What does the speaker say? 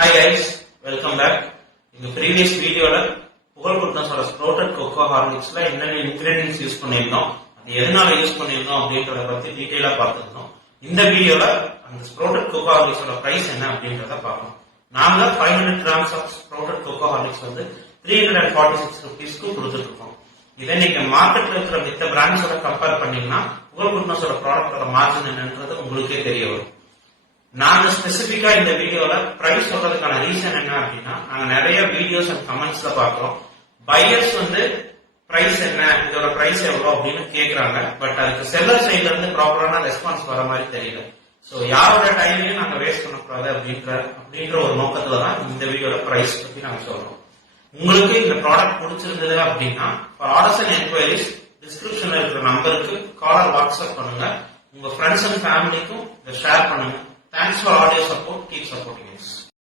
Hi guys, welcome back. In the previous video புகழ் குட்னஸோட sprouted kho kho ஹார்லிக்ஸ்ல என்னென்ன ingredients use பண்ணிருந்தோம், அது எதனால யூஸ் பண்ணிருந்தோம் அப்படின்றத பத்தி டீடைலா பார்த்துருந்தோம். இந்த வீடியோல அந்த ஸ்ப்ரௌட்டட் கொக்கோ ஹார்லிக்ஸோட பிரைஸ் என்ன அப்படின்றத பார்ப்போம். நாங்க 500 grams of sprouted cocoa Horlicks வந்து 346 rupeesக்கு கொடுத்துட்டு இருக்கோம். இதை நீங்க மார்க்கெட்ல இருக்கிற மித்த பிராண்ட்ஸோட கம்பேர் பண்ணீங்கன்னா புகழ் குட்னஸோட ப்ராடக்டோட மார்ஜின் என்னன்றது உங்களுக்கே தெரிய வரும். நாங்க ஸ்பெசிபிக்கா இந்த வீடியோல பிரைஸ் சொல்றதுக்கான ரீசன் என்ன அப்படின்னா, நாங்க நிறைய வீடியோஸ் அண்ட் கமெண்ட்ஸ்ல பாக்குறோம். பையர்ஸ் வந்து பிரைஸ் என்ன, இதோட பிரைஸ் எவ்வளவு அப்படின்னு கேக்குறாங்க. பட் அதுக்கு செல்லர் சைட்ல இருந்து ப்ராப்பரான ரெஸ்பான்ஸ் வர மாதிரி தெரியல. சோ யாரோட டைமையும் நாங்க வேஸ்ட் பண்ணக்கூடாது அப்படின்ற ஒரு நோக்கத்துல தான் இந்த வீடியோல பிரைஸ் பத்தி நாங்க சொல்றோம். உங்களுக்கு இந்த ப்ராடக்ட் பிடிச்சிருந்தது அப்படின்னா ஃபார் ஆர்டர்ஸ் அண்ட் என்கொயரிஸ் டிஸ்கிரிப்ஷன்ல இருக்கிற நம்பருக்கு கால் ஆர் வாட்ஸ்அப் பண்ணுங்க. உங்க ஃப்ரெண்ட்ஸ் அண்ட் ஃபேமிலிக்கும் இதை ஷேர் பண்ணுங்க. Thanks for all your support. Keep supporting us.